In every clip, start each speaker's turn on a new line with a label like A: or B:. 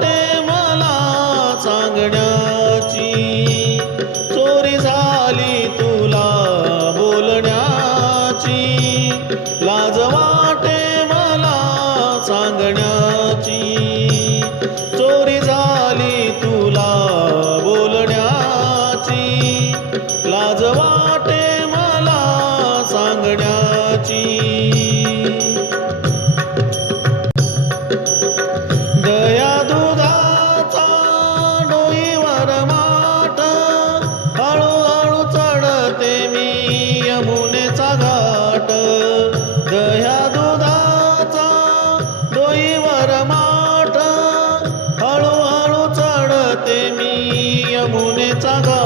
A: वाटे मला सांगण्याची. चोरी झाली तुला बोलण्याची. लाज वाटे 这个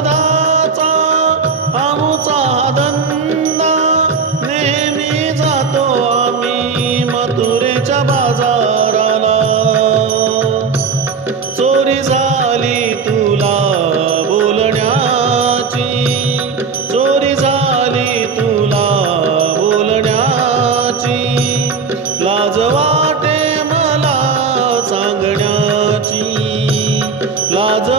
A: दह्या दुधाचा धंदा. नेहमी जातो आम्ही मथुरेच्या बाजाराला. चोरी झाली तुला बोलण्याची. चोरी झाली तुला बोलण्याची. लाज वाटे मला सांगण्याची. लाज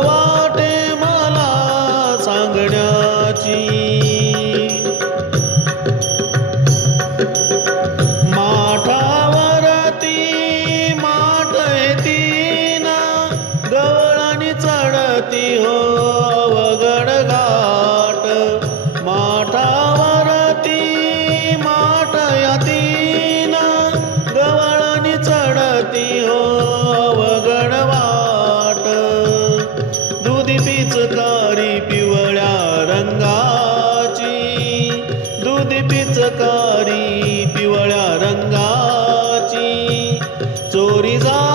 A: पिचकारी पिवळ्या रंगाची. चोरी जा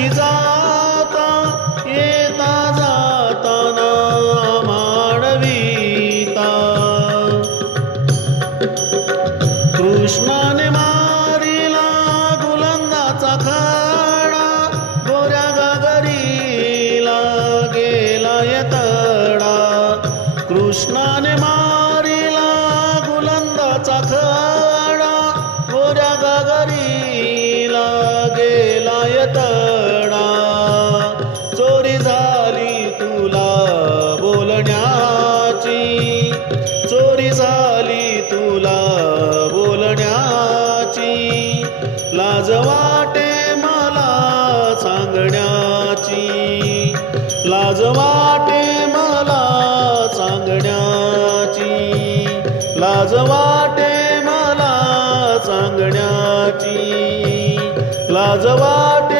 A: पाण्याशी जाता येता जाताना माडवीता कृष्णाने मारिला गुलंदाचा खा लाज वाटे मला सांगण्याची. लाज वाटे मला सांगण्याची. लाज वाटे मला सांगण्याची. लाज वाटे